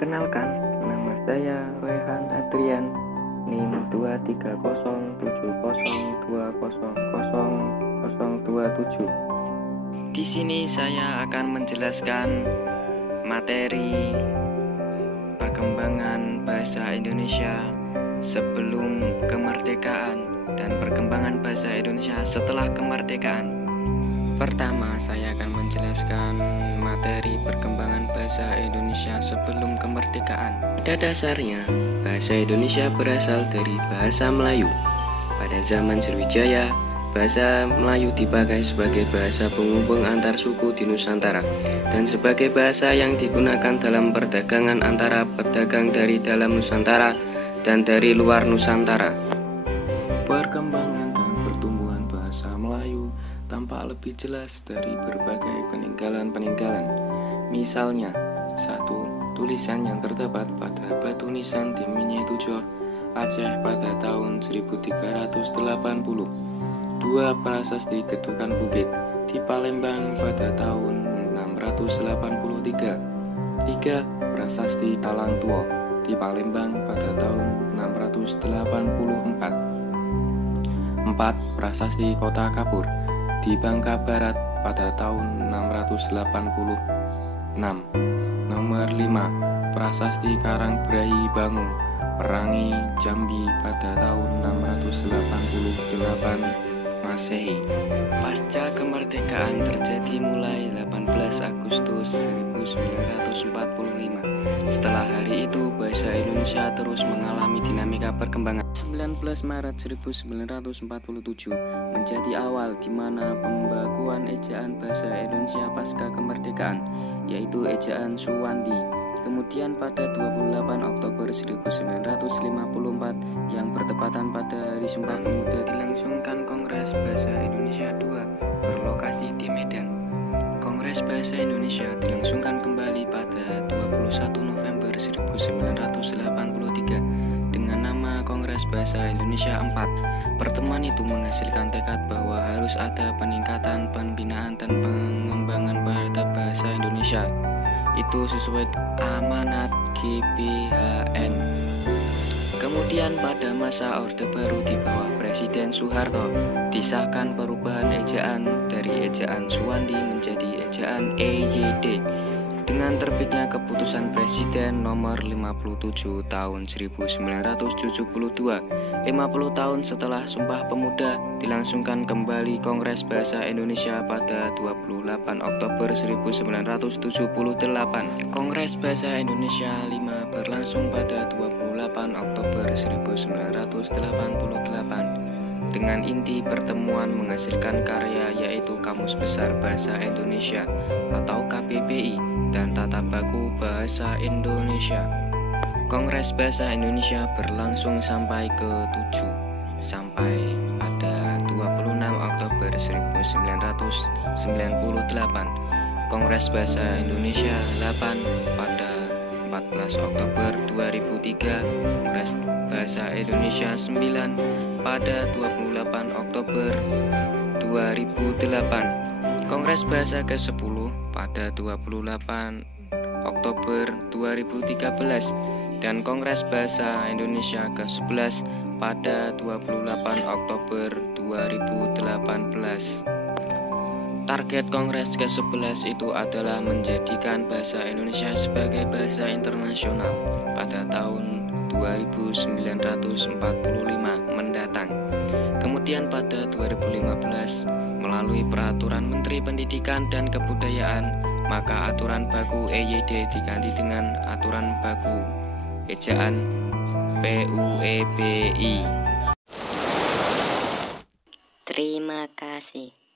Perkenalkan, nama saya Rehan Adrian, NIM 23070200027. Di sini saya akan menjelaskan materi perkembangan bahasa Indonesia sebelum kemerdekaan dan perkembangan bahasa Indonesia setelah kemerdekaan. Pertama, saya akan menjelaskan materi perkembangan bahasa Indonesia sebelum kemerdekaan. Pada dasarnya, bahasa Indonesia berasal dari bahasa Melayu. Pada zaman Sriwijaya, bahasa Melayu dipakai sebagai bahasa penghubung antar suku di Nusantara dan sebagai bahasa yang digunakan dalam perdagangan antara pedagang dari dalam Nusantara dan dari luar Nusantara. Perkembangan dan pertumbuhan bahasa Melayu tampak lebih jelas dari berbagai peninggalan-peninggalan. Misalnya, 1. Tulisan yang terdapat pada batu nisan di Minyak-Tujoh, Aceh pada tahun 1380. 2. Prasasti Gedukan Bukit di Palembang pada tahun 683. 3. Prasasti Talang Tua di Palembang pada tahun 684. 4. Prasasti Kota Kapur di Bangka Barat pada tahun 686. Nomor 5. Prasasti Karangbrahi Bangung, Merangi, Jambi pada tahun 688 Masehi. Pasca kemerdekaan terjadi mulai 18 Agustus 1945. Setelah hari itu, bahasa Indonesia terus mengalami dinamika perkembangan. 19 Maret 1947 menjadi awal di mana pembakuan ejaan bahasa Indonesia pasca kemerdekaan, yaitu ejaan Suwandi. Kemudian pada 28 Oktober 1954 yang bertepatan pada Hari Sumpah Pemuda dilangsungkan Kongres Bahasa Indonesia II berlokasi di Medan. Kongres Bahasa Indonesia dilangsungkan kembali pada 21 November 1983 dengan nama Kongres Bahasa Indonesia IV. Pertemuan itu menghasilkan tekad bahwa harus ada peningkatan pembinaan dan pengembangan bahasa Indonesia. Itu sesuai amanat GBHN. Kemudian pada masa Orde Baru di bawah Presiden Soeharto disahkan perubahan ejaan dari ejaan Suwandi menjadi ejaan EYD dengan terbitnya keputusan Presiden nomor 57 tahun 1972. 50 tahun setelah Sumpah Pemuda dilangsungkan kembali Kongres Bahasa Indonesia pada 28 Oktober 1978. Kongres Bahasa Indonesia 5 berlangsung pada 28 Oktober 1988 dengan inti pertemuan menghasilkan karya yaitu Kamus Besar Bahasa Indonesia atau KBBI dan Tata Baku Bahasa Indonesia. Kongres Bahasa Indonesia berlangsung sampai ke-7 sampai pada 26 Oktober 1998. Kongres Bahasa Indonesia 8 pada 14 Oktober 2003. Kongres Bahasa Indonesia 9 pada 28 Oktober 2008. Kongres Bahasa ke-10 pada 28 Oktober 2013 dan Kongres Bahasa Indonesia ke-11 pada 28 Oktober 2018. Target Kongres ke-11 itu adalah menjadikan bahasa Indonesia sebagai bahasa internasional pada tahun 2945 mendatang. Kemudian pada 2015 melalui Peraturan Menteri Pendidikan dan Kebudayaan, maka aturan baku EYD diganti dengan aturan baku ejaan PUEBI. Terima kasih.